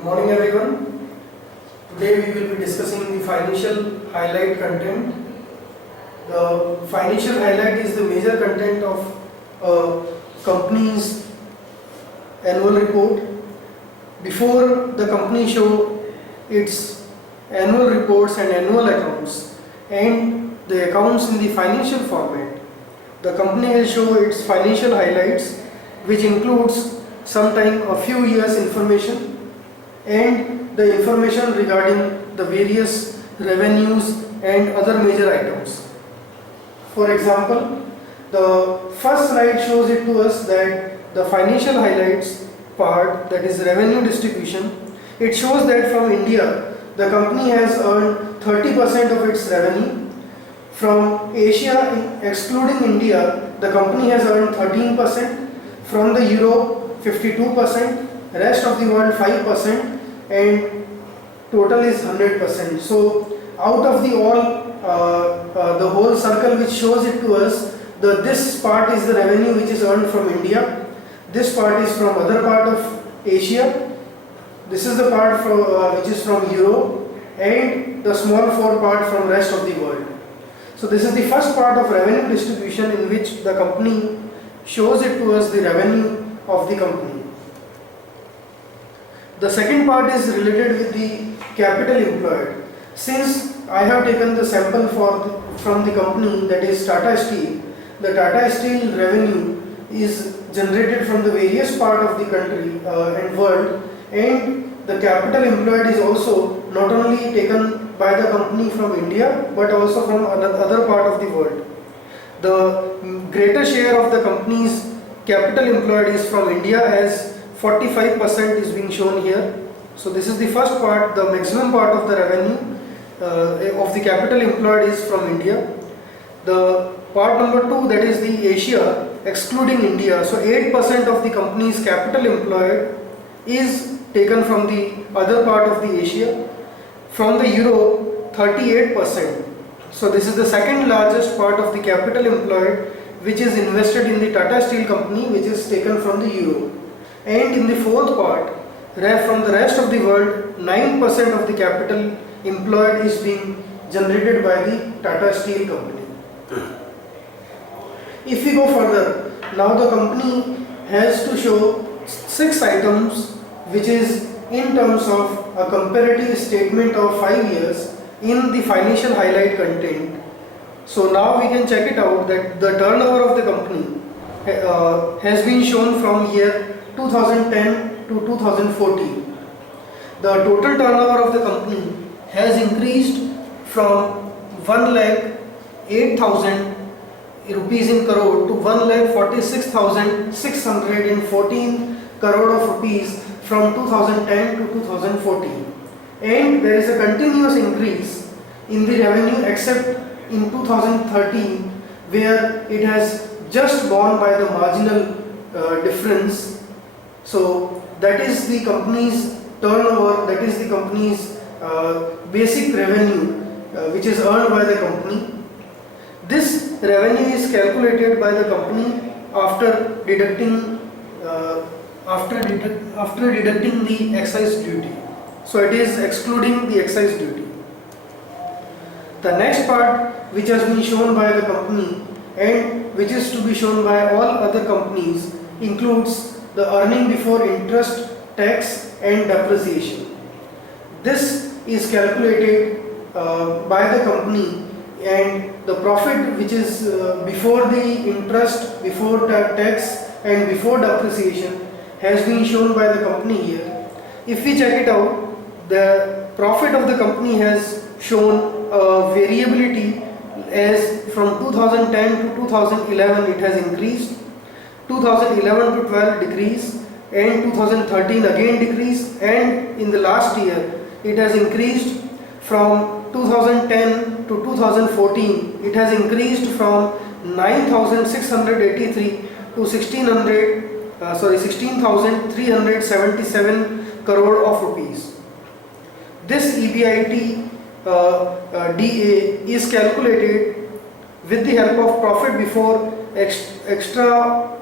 Good morning everyone. Today we will be discussing the financial highlight content. The financial highlight is the major content of a company's annual report. Before the company show its annual reports and annual accounts and the accounts in the financial format, the company will show its financial highlights, which includes sometime a few years information and the information regarding the various revenues and other major items. For example, the first slide shows it to us that the financial highlights part, that is revenue distribution, it shows that from India the company has earned 30% of its revenue. From Asia excluding India, the company has earned 13%. From the Europe 52%, rest of the world 5%, and total is 100%. So out of the the whole circle which shows it to us, this part is the revenue which is earned from India, this part is from other part of Asia, this is the part from, which is from Europe, and the small 4 part from rest of the world. So this is the first part of revenue distribution, in which the company shows it to us the revenue of the company. The second part is related with the capital employed. Since I have taken the sample from the company, that is Tata Steel, the Tata Steel revenue is generated from the various part of the country and world, and the capital employed is also not only taken by the company from India but also from other part of the world. The greater share of the company's capital employed is from India, as 45% is being shown here. So this is the first part, the maximum part of the revenue of the capital employed is from India. The part number 2, that is the Asia excluding India. So 8% of the company's capital employed is taken from the other part of the Asia. From the Europe 38%. So this is the second largest part of the capital employed which is invested in the Tata Steel company, which is taken from the Europe. And in the fourth part, from the rest of the world, 9% of the capital employed is being generated by the Tata Steel company. If we go further, now the company has to show 6 items which is in terms of a comparative statement of 5 years in the financial highlight content. So now we can check it out that the turnover of the company has been shown from year 2010 to 2014. The total turnover of the company has increased from 1,08,000 rupees in crore to 1,46,614 crore of rupees from 2010 to 2014. And there is a continuous increase in the revenue except in 2013, where it has just gone by the marginal difference. So that is the company's turnover, that is the company's basic revenue which is earned by the company. This revenue is calculated by the company after deducting the excise duty. So it is excluding the excise duty. The next part which has been shown by the company and which is to be shown by all other companies includes the earning before interest, tax and depreciation. This is calculated by the company, and the profit which is before the interest, before tax and before depreciation has been shown by the company here. If we check it out, the profit of the company has shown variability, as from 2010 to 2011 it has increased, 2011 to 12 decrease, and 2013 again decrease, and in the last year it has increased from 2010 to 2014. It has increased from 9,683 to 16,377 crore of rupees. This EBIT DA is calculated with the help of profit before exceptional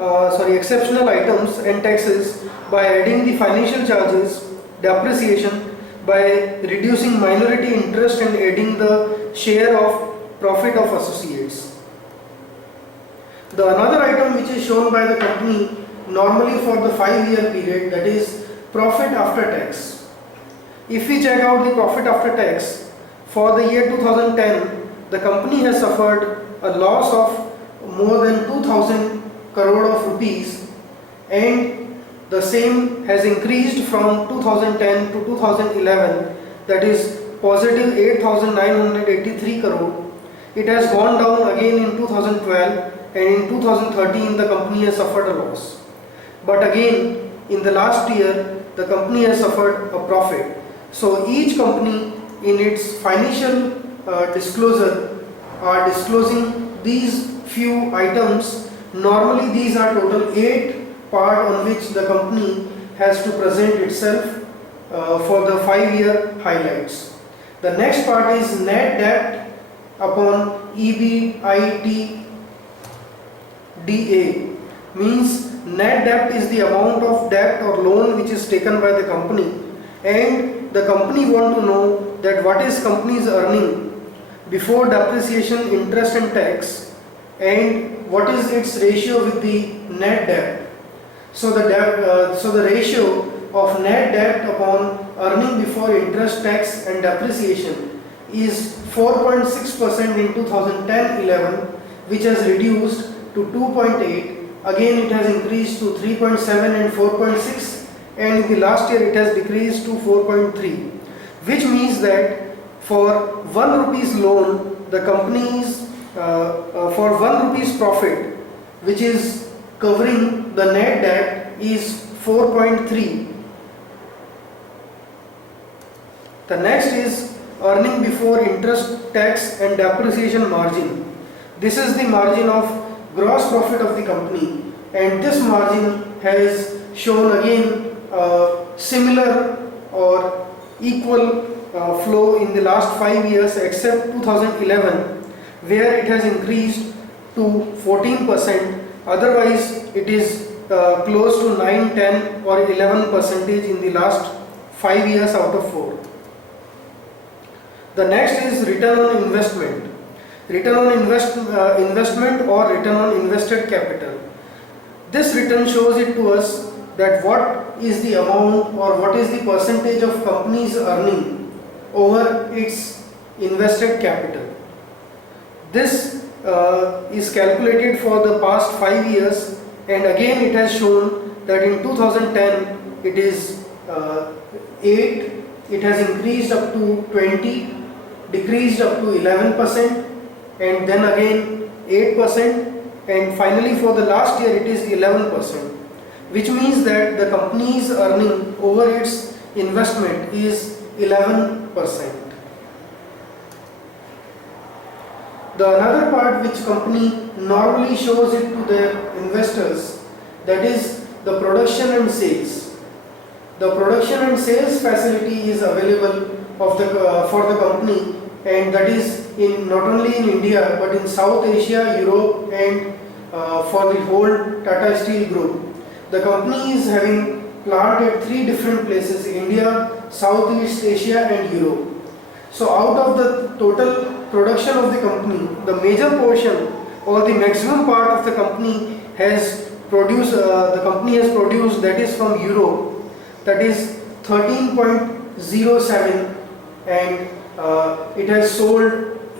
items and taxes by adding the financial charges depreciation by reducing minority interest and adding the share of profit of associates. The another item which is shown by the company normally for the 5-year period, that is profit after tax. If we check out the profit after tax for the year 2010, the company has suffered a loss of more than 2000 crore of rupees, and the same has increased from 2010 to 2011, that is positive 8,983 crore. It has gone down again in 2012, and in 2013 the company has suffered a loss. But again in the last year the company has suffered a profit. So each company in its financial disclosure are disclosing these few items. Normally these are total 8 part on which the company has to present itself for the 5-year highlights. The next part is net debt upon EBITDA, means net debt is the amount of debt or loan which is taken by the company, and the company want to know that what is company's earning before depreciation, interest and tax, and what is its ratio with the net debt. So the ratio of net debt upon earning before interest, tax and depreciation is 4.6% in 2010-11, which has reduced to 2.8. Again it has increased to 3.7 and 4.6, and in the last year it has decreased to 4.3, which means that for 1 rupees loan, the company's for 1 rupees profit, which is covering the net debt, is 4.3. The next is earning before interest, tax and depreciation margin. This is the margin of gross profit of the company, and this margin has shown again similar or equal flow in the last 5 years except 2011, where it has increased to 14%. Otherwise it is close to 9, 10 or 11% in the last 5 years out of 4. The next is return on investment. Return on investment or return on invested capital. This return shows it to us that what is the amount or what is the percentage of company's earning over its invested capital. This is calculated for the past 5 years, and again it has shown that in 2010 it is 8, it has increased up to 20, decreased up to 11%, and then again 8%, and finally for the last year it is 11%, which means that the company's earning over its investment is 11%. The another part which company normally shows it to their investors, that is the production and sales. The production and sales facility is available for the company, and that is in not only in India but in South Asia, Europe and for the whole Tata Steel group. The company is having plant at 3 different places: India, Southeast Asia and Europe. So out of the total production of the company, the major portion or the maximum part of the company has produced, that is from Europe, that is 13.07, and it has sold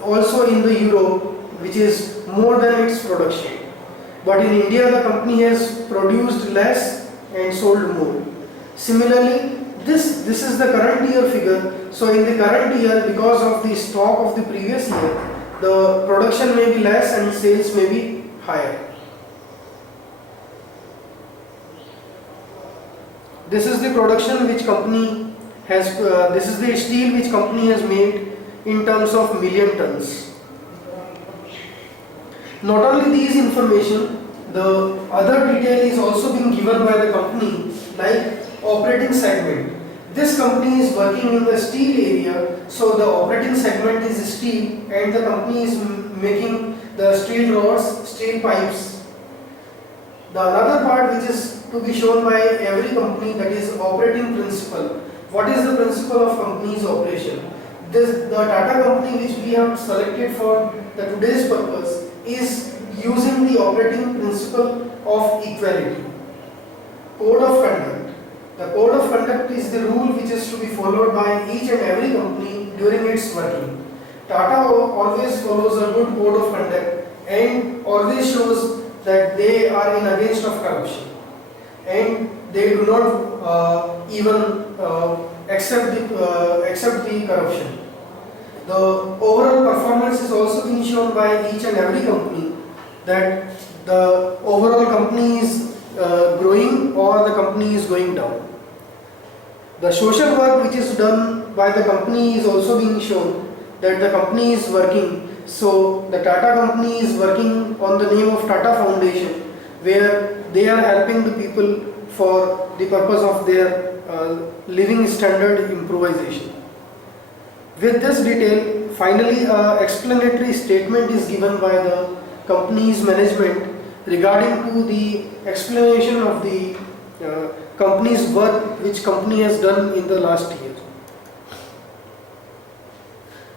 also in the Europe, which is more than its production. But in India the company has produced less and sold more. Similarly, this is the current year figure. So in the current year, because of the stock of the previous year, the production may be less and sales may be higher. This is the production which company has, this is the steel which company has made in terms of million tons. Not only these information, the other detail is also being given by the company, like operating segment. This company is working in the steel area, so the operating segment is steel, and the company is making the steel rods, steel pipes. The another part which is to be shown by every company, that is operating principle. What is the principle of company's operation? The Tata company which we have selected for the today's purpose is using the operating principle of equality. Code of conduct. The code of conduct is the rule which is to be followed by each and every company during its working. Tata always follows a good code of conduct and always shows that they are in against of corruption, and they do not even accept the corruption. The overall performance is also being shown by each and every company, that the overall company is growing or the company is going down. The social work which is done by the company is also being shown, that the company is working. So the Tata company is working on the name of Tata Foundation, where they are helping the people for the purpose of their living standard improvisation. With this detail, finally explanatory statement is given by the company's management regarding to the explanation of the company's work which company has done in the last year.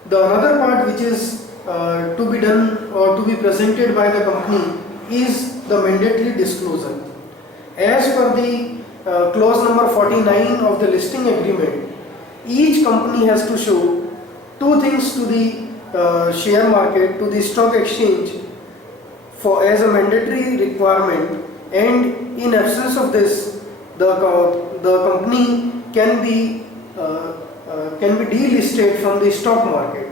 The another part which is to be done or to be presented by the company is the mandatory disclosure. As per the clause number 49 of the listing agreement, each company has to show two things to the share market, to the stock exchange, for as a mandatory requirement, and in absence of this, the company can be delisted from the stock market.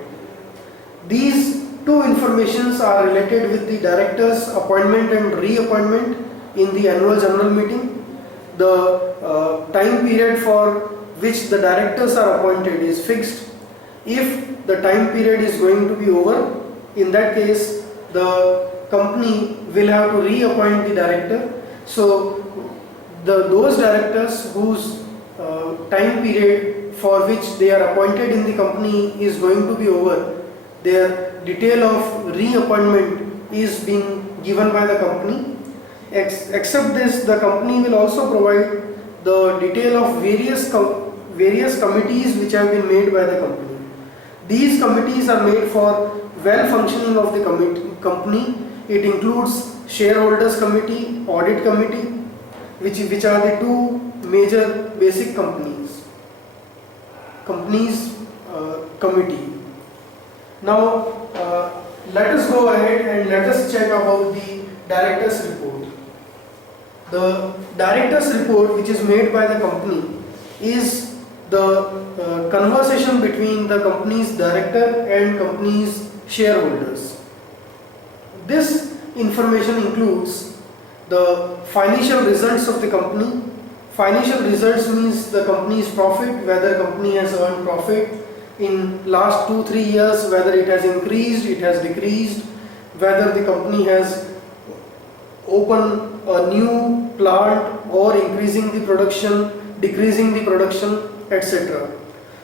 These two informations are related with the directors' appointment and reappointment in the annual general meeting. The time period for which the directors are appointed is fixed. If the time period is going to be over, in that case the company will have to reappoint the director. So those directors whose time period for which they are appointed in the company is going to be over, their detail of reappointment is being given by the company. Except this, the company will also provide the detail of various committees which have been made by the company. These committees are made for well functioning of the company. It includes shareholders committee, audit committee, which are the two major basic companies committee. Now let us go ahead and let us check about the directors report. The directors report which is made by the company is the conversation between the company's director and company's shareholders. This information includes the financial results of the company. Financial results means the company's profit, whether company has earned profit in last 2-3 years, whether it has increased, it has decreased, whether the company has opened a new plant or increasing the production, decreasing the production, etc.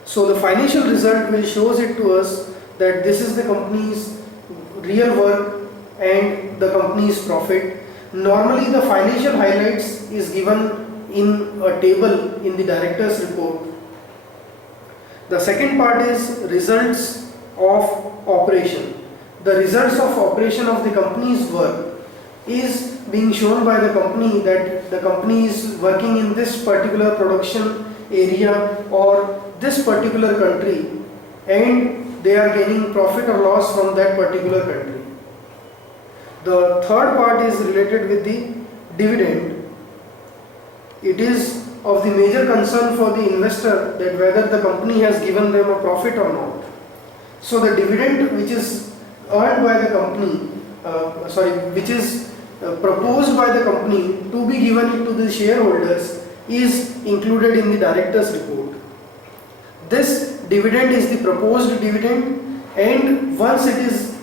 So the financial result will shows it to us that this is the company's real work and the company's profit. Normally the financial highlights is given in a table in the director's report. The second part is results of operation. The results of operation of the company's work is being shown by the company, that the company is working in this particular production area or this particular country, and they are gaining profit or loss from that particular country. The third part is related with the dividend. It is of the major concern for the investor that whether the company has given them a profit or not. So the dividend which is earned by the company, which is proposed by the company to be given to the shareholders is included in the director's report. This dividend is the proposed dividend, and once it is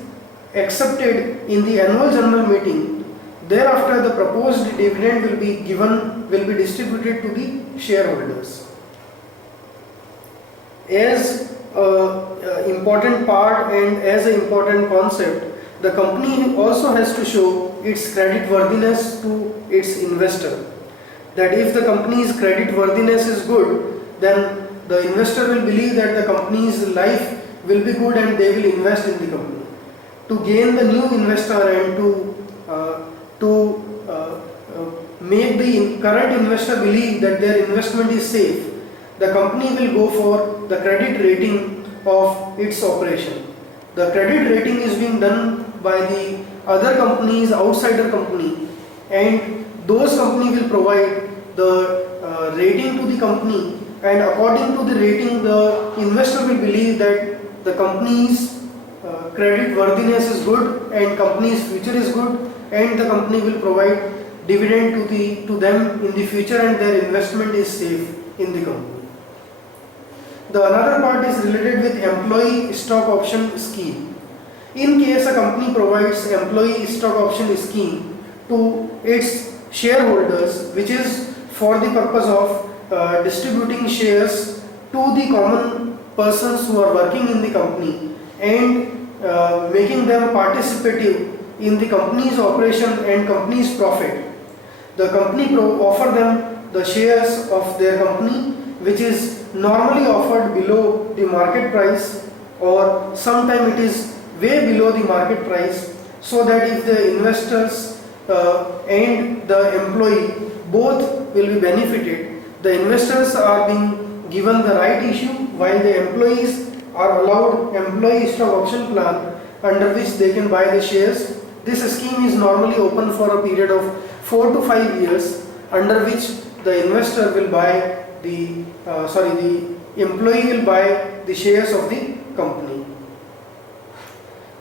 accepted in the annual general meeting, thereafter the proposed dividend will be distributed to the shareholders. As an important part and as an important concept, the company also has to show its credit worthiness to its investor. That if the company's credit worthiness is good, then the investor will believe that the company's life will be good and they will invest in the company. To gain the new investor and make the current investor believe that their investment is safe, the company will go for the credit rating of its operation. The credit rating is being done by the other companies, outsider company, and those company will provide the rating to the company, and according to the rating the investor will believe that the company's credit worthiness is good and company's future is good, and the company will provide dividend to them in the future and their investment is safe in the company. The another part is related with employee stock option scheme. In case a company provides employee stock option scheme to its shareholders, which is for the purpose of distributing shares to the common persons who are working in the company and making them participative in the company's operation and company's profit. The company offer them the shares of their company, which is normally offered below the market price, or sometime it is way below the market price, so that if the investors and the employee both will be benefited. The investors are being given the right issue while the employees are allowed employee stock option plan under which they can buy the shares. This scheme is normally open for a period of 4 to 5 years, under which the investor will buy the employee will buy the shares of the company.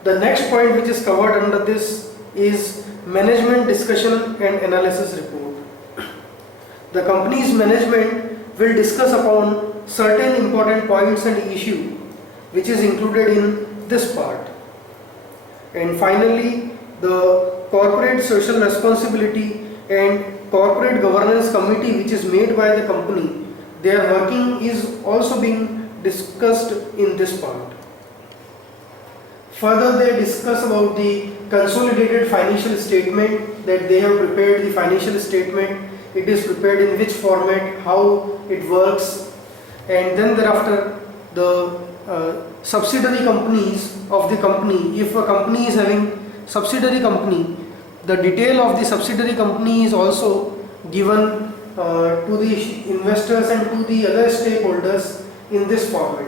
The next point which is covered under this is management discussion and analysis report. The company's management will discuss upon certain important points and issue which is included in this part. And finally, the corporate social responsibility and corporate governance committee which is made by the company, their working is also being discussed in this part. Further, they discuss about the consolidated financial statement, that they have prepared the financial statement, it is prepared in which format, how it works, and then thereafter the subsidiary companies of the company. If a company is having subsidiary company, the detail of the subsidiary company is also given to the investors and to the other stakeholders in this format.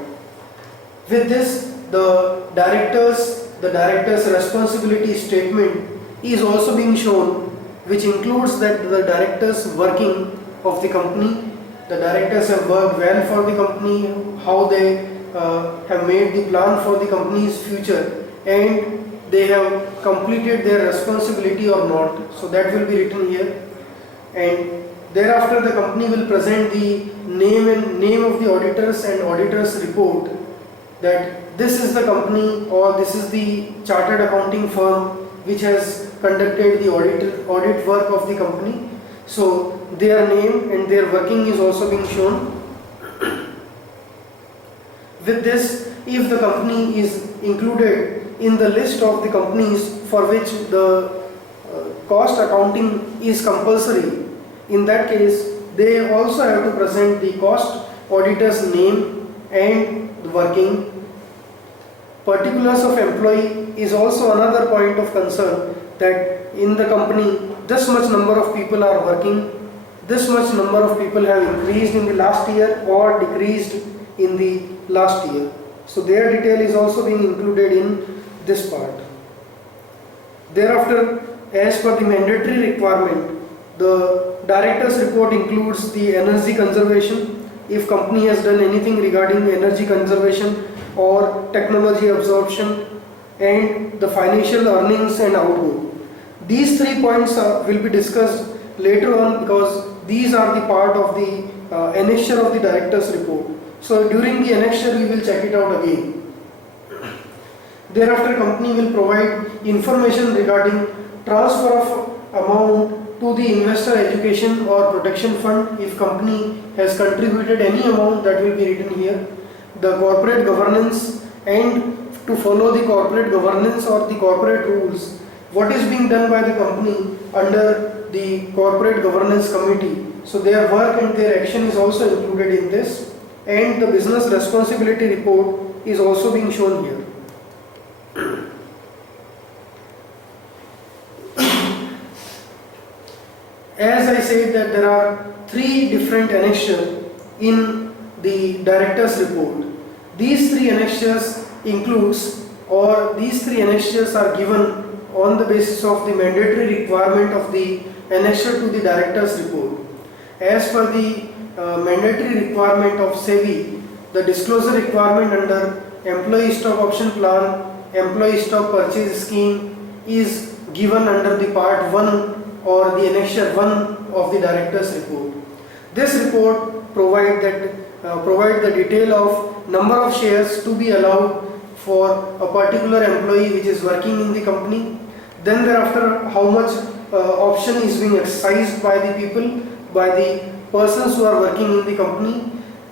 With this, the director's responsibility statement is also being shown, which includes that the directors working of the company, the directors have worked well for the company, how they have made the plan for the company's future, and they have completed their responsibility or not. So that will be written here, and thereafter the company will present the name of the auditors and auditors report, that this is the company or this is the chartered accounting firm which has conducted the audit work of the company. So their name and their working is also being shown. With this, if the company is included in the list of the companies for which the cost accounting is compulsory, in that case they also have to present the cost auditor's name and the working. Particulars of employee is also another point of concern, that in the company this much number of people are working, this much number of people have increased in the last year or decreased in the last year. So their detail is also being included in this part. Thereafter, as per the mandatory requirement, the director's report includes the energy conservation, if company has done anything regarding energy conservation or technology absorption, and the financial earnings and outgo. These 3 points will be discussed later on, because these are the part of the annexure of the director's report. So during the annexure we will check it out again. Thereafter, company will provide information regarding transfer of amount to the investor education or protection fund. If company has contributed any amount, that will be written here. The corporate governance, and to follow the corporate governance or the corporate rules, what is being done by the company under the corporate governance committee. So their work and their action is also included in this. and the business responsibility report is also being shown here. As I said that there are 3 different annexures in the director's report. These 3 annexures includes, or these 3 annexures are given on the basis of the mandatory requirement of the annexure to the director's report. As per the mandatory requirement of SEBI, the disclosure requirement under employee stock option plan, employee stock purchase scheme is given under the part 1 or the annexure 1 of the director's report. This report provide the detail of number of shares to be allowed for a particular employee which is working in the company. Then thereafter, how much option is being exercised by the people, by the persons who are working in the company,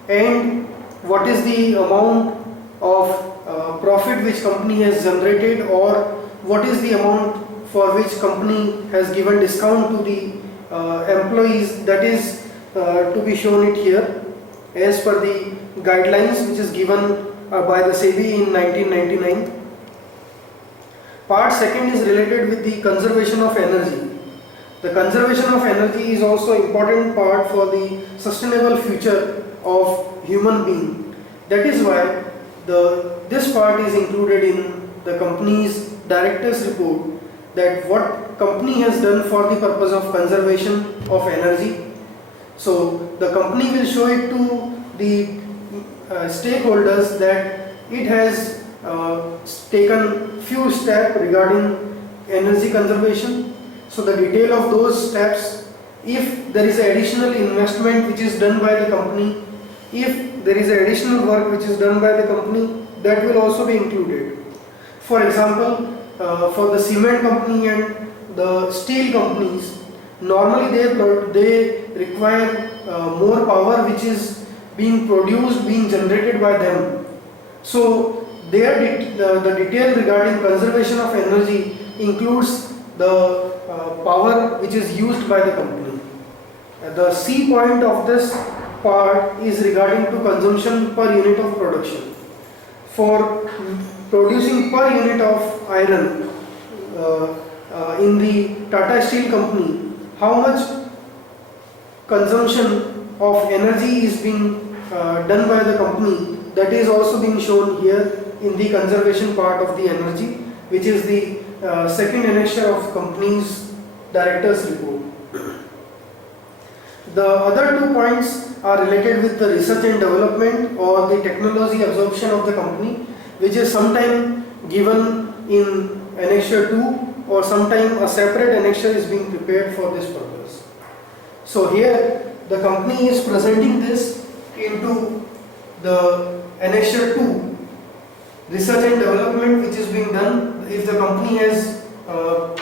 and what is the amount of profit which company has generated, or what is the amount for which company has given discount to the employees. That is to be shown it here as per the guidelines which is given by the SEBI in 1999. Part 2 is related with the conservation of energy. The conservation of energy is also important part for the sustainable future of human being. That is why this part is included in the company's director's report, that what company has done for the purpose of conservation of energy. So the company will show it to the stakeholders that it has taken few steps regarding energy conservation. So the detail of those steps, if there is additional investment which is done by the company, if there is additional work which is done by the company, that will also be included. For example, for the cement company and the steel companies, normally they require more power which is being produced, being generated by them. So the detail regarding conservation of energy includes the power which is used by the company. The C point of this part is regarding to consumption per unit of production. For producing per unit of iron in the Tata Steel company, how much consumption of energy is being done by the company, that is also being shown here in the conservation part of the energy, which is the second annexure of company's director's report. The other 2 points are related with the research and development or the technology absorption of the company, which is sometime given in annexure 2 or sometime a separate annexure is being prepared for this purpose. So here the company is presenting this into the annexure 2, research and development which is being done. If the company has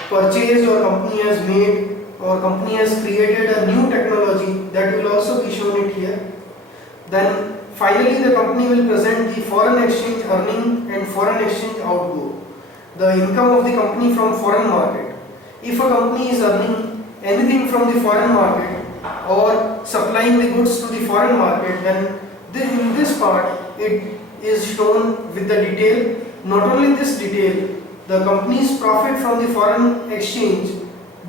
purchased or company has made or company has created a new technology, that will also be shown it here. Then finally the company will present the foreign exchange earning and foreign exchange outgo, the income of the company from foreign market. If a company is earning anything from the foreign market or supplying the goods to the foreign market, then in this part it is shown with the detail. Not only this detail, the company's profit from the foreign exchange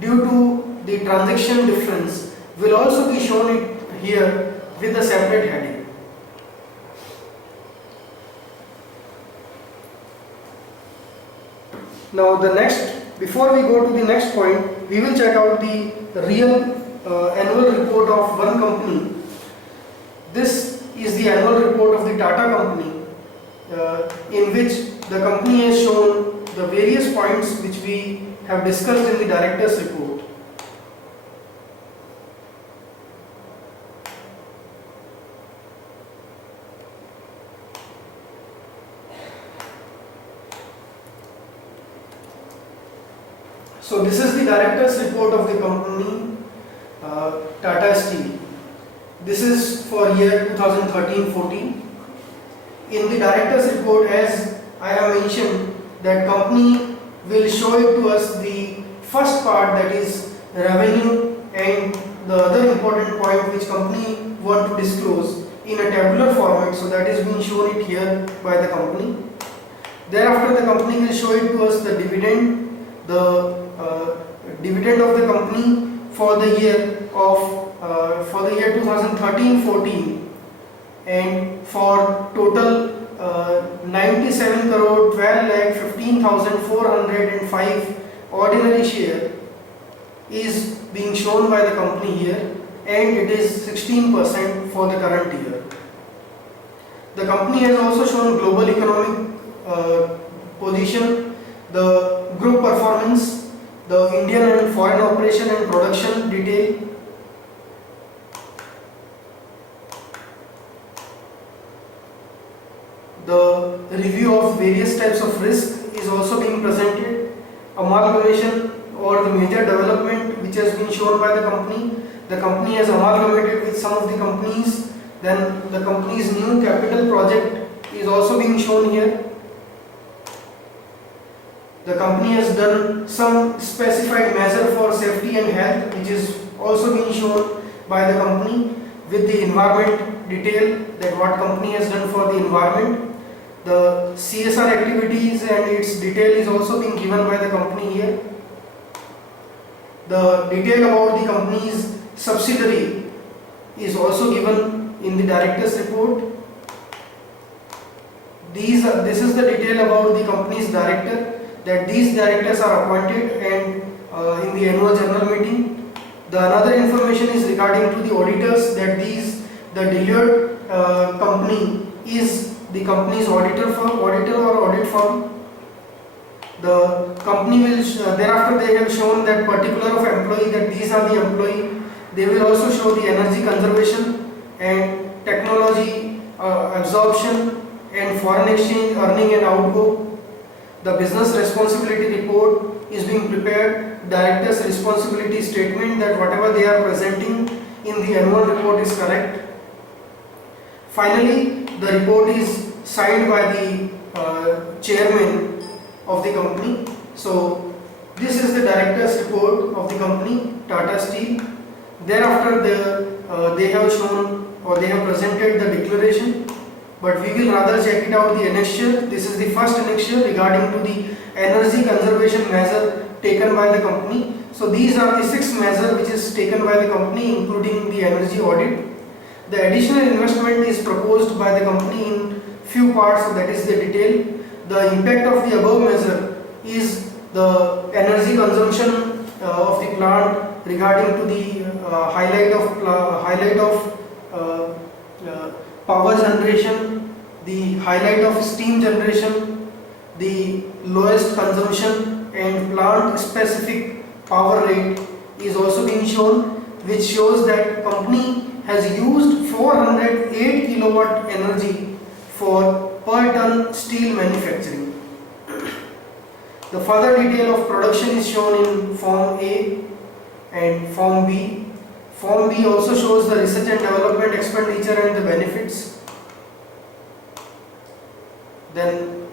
due to the transaction difference will also be shown it here with a separate heading. Now before we go to the next point, we will check out the real annual report of one company. This is the annual report of the Tata company, in which the company has shown the various points which we have discussed in the director's report. So this is the director's report of the company Tata Steel. This is for year 2013-14. In the director's report, as I have mentioned, that company will show it to us the first part, that is revenue, and the other important point which company want to disclose in a tabular format, so that is being shown it here by the company. Thereafter the company will show it to us the dividend, dividend of the company for the year of 2013-14, and for total 97 crore 12 lakh 15,405 ordinary share is being shown by the company here, and it is 16% for the current year. The company has also shown global economic position, the group performance, the Indian and foreign operation and production detail, the review of various types of risk is also being presented, amalgamation or the major development which has been shown by the company. The company has amalgamated with some of the companies, then the company's new capital project is also being shown here. The company has done some specified measure for safety and health, which is also being shown by the company, with the environment detail, that what company has done for the environment. The CSR activities and its detail is also being given by the company here. The detail about the company's subsidiary is also given in the director's report. This is the detail about the company's director, that these directors are appointed and in the annual general meeting. The another information is regarding to the auditors, that the Deloitte company is the company's auditor or audit firm. The company will thereafter they have shown that particular of employee, that these are the employee. They will also show the energy conservation and technology absorption and foreign exchange earning and outgo. The business responsibility report is being prepared, director's responsibility statement, that whatever they are presenting in the annual report is correct. Finally, the report is signed by the chairman of the company. So this is the director's report of the company, Tata Steel. Thereafter they have shown or they have presented the declaration, but we will rather check it out the annexure. This is the first annexure regarding to the energy conservation measure taken by the company. So these are the 6 measures which is taken by the company, including the energy audit. The additional investment is proposed by the company in few parts, that is the detail. The impact of the above measure is the energy consumption of the plant, regarding to the highlight of power generation, the highlight of steam generation, the lowest consumption and plant specific power rate is also being shown, which shows that company has used 408 kilowatt energy for per ton steel manufacturing. The further detail of production is shown in Form A and Form B. Form B also shows the research and development expenditure and the benefits. Then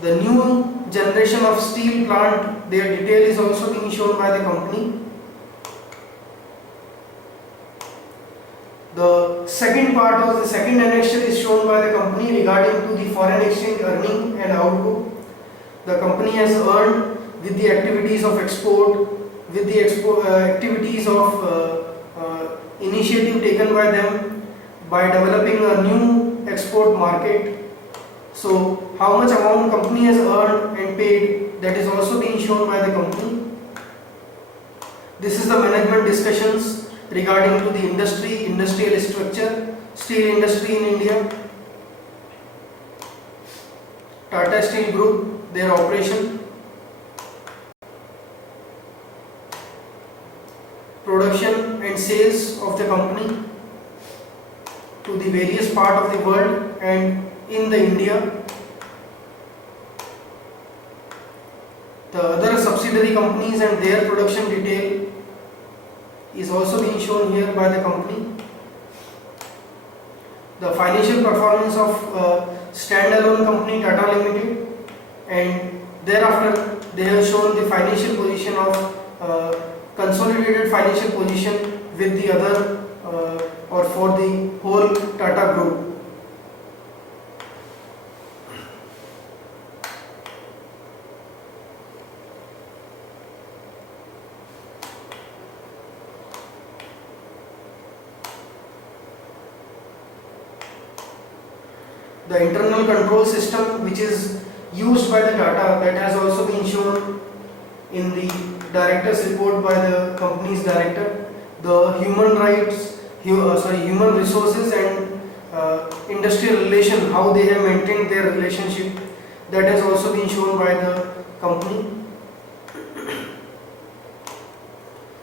the new generation of steel plant, their detail is also being shown by the company. The second part of the second annexure is shown by the company regarding to the foreign exchange earning and outgo. The company has earned with the activities of export, with the activities of initiative taken by them by developing a new export market. So how much amount company has earned and paid, that is also being shown by the company. This is the management discussions regarding to the industrial structure, steel industry in India, Tata Steel Group, their operation, production and sales of the company to the various part of the world and in the India. The other subsidiary companies and their production detail is also being shown here by the company. The financial performance of standalone company Tata Limited, and thereafter they have shown the financial position of consolidated financial position with the other or for the whole Tata Group. The internal control system which is used by the Tata, that has also been shown in the director's report by the company's director. The human resources and industrial relation, how they have maintained their relationship, that has also been shown by the company.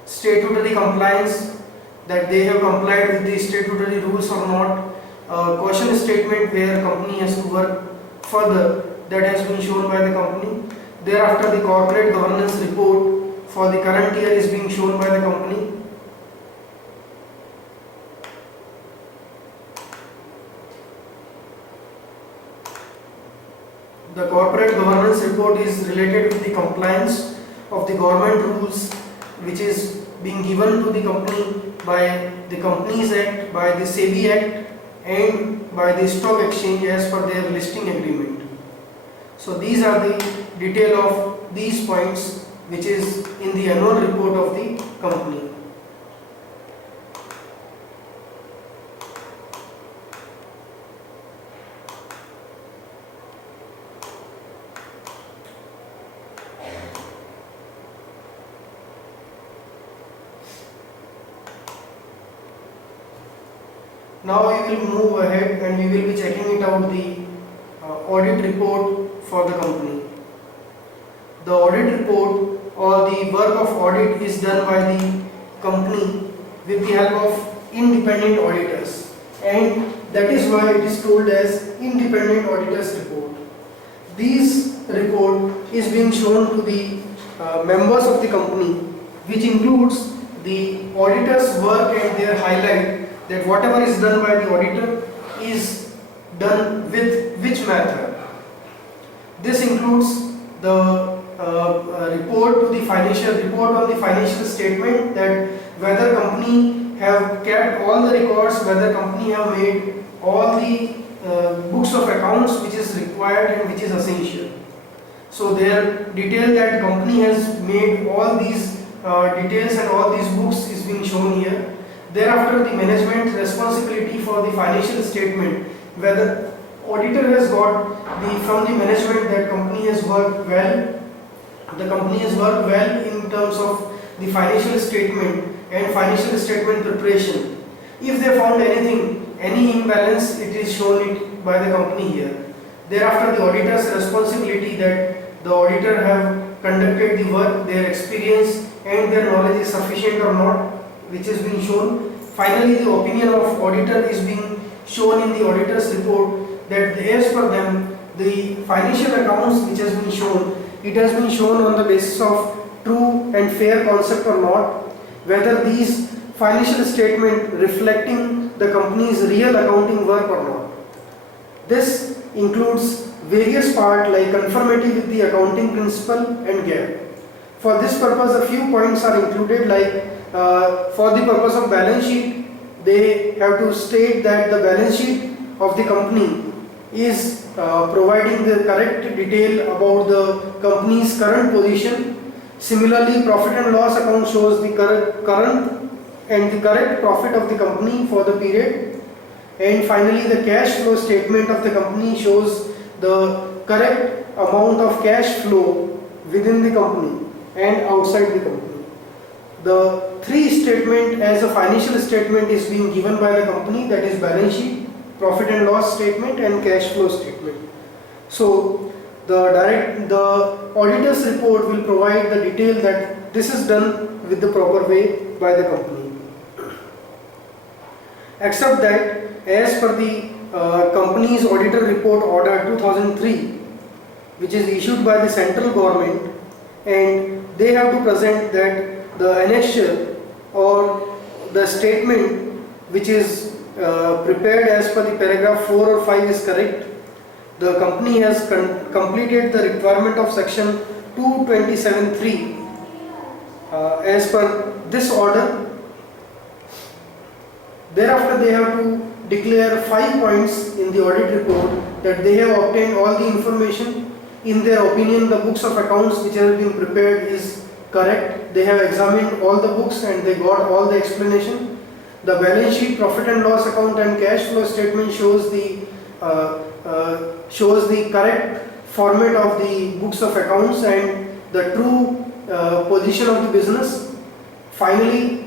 Statutory compliance, that they have complied with the statutory rules or not. Caution statement where company has to work further, that has been shown by the company. Thereafter, the corporate governance report for the current year is being shown by the company. The corporate governance report is related with the compliance of the government rules which is being given to the company by the Companies Act, by the SEBI Act, and by the stock exchange as per their listing agreement. So these are the detail of these points which is in the annual report of the company. Now we will move ahead and we will be checking it out the audit report for the company. The audit report or the work of audit is done by the company with the help of independent auditors, and that is why it is told as independent auditors report. This report is being shown to the members of the company, which includes the auditor's work and their highlight, that whatever is done by the auditor is done with which method. This includes the report to the financial report on the financial statement, that whether company have kept all the records, whether company have made all the books of accounts which is required and which is essential. So their detail that company has made all these details and all these books is being shown here. Thereafter, the management responsibility for the financial statement, whether auditor has got from the management that company has worked well, the company has worked well in terms of the financial statement and financial statement preparation. If they found anything, any imbalance, it is shown it by the company here. Thereafter, the auditor's responsibility, that the auditor have conducted the work, their experience and their knowledge is sufficient or not, which is being shown. Finally, the opinion of auditor is being shown in the auditor's report, that as per them, the financial accounts which has been shown, it has been shown on the basis of true and fair concept or not, whether these financial statement reflecting the company's real accounting work or not. This includes various parts like conformity with the accounting principle and GAAP. For this purpose, a few points are included, like for the purpose of balance sheet, they have to state that the balance sheet of the company is providing the correct detail about the company's current position. Similarly, profit and loss account shows the current and the correct profit of the company for the period. And finally, the cash flow statement of the company shows the correct amount of cash flow within the company and outside the company. The three statement as a financial statement is being given by the company, that is balance sheet, profit and loss statement and cash flow statement. So the auditor's report will provide the detail that this is done with the proper way by the company. Except that as per the company's auditor report order 2003, which is issued by the central government, and they have to present that the annexure or the statement which is prepared as per the paragraph 4 or 5 is correct. The company has completed the requirement of section 227(3). As per this order, Thereafter, they have to declare 5 points in the audit report that they have obtained all the information. In their opinion, the books of accounts which have been prepared is correct. They have examined all the books and they got all the explanation. The balance sheet, profit and loss account and cash flow statement shows the correct format of the books of accounts and the true position of the business. Finally,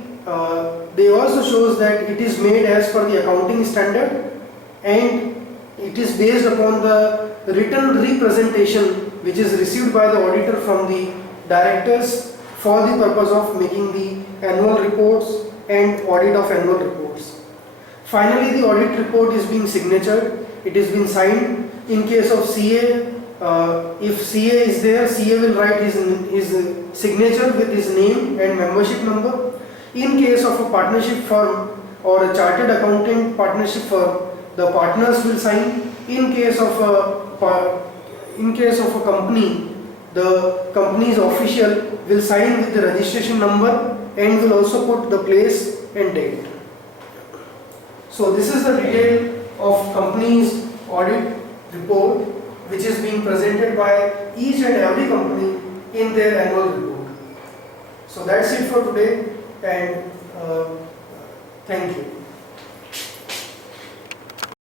they also shows that it is made as per the accounting standard and it is based upon the written representation which is received by the auditor from the directors for the purpose of making the annual reports and audit of annual reports. Finally, the audit report is being signatured. It is being signed. In case of CA, if CA is there, CA will write his signature with his name and membership number. In case of a partnership firm or a chartered accountant partnership firm, the partners will sign. In case of a company, the company's official will sign with the registration number and will also put the place and date. So this is the detail of company's audit report which is being presented by each and every company in their annual report. So that's it for today and thank you.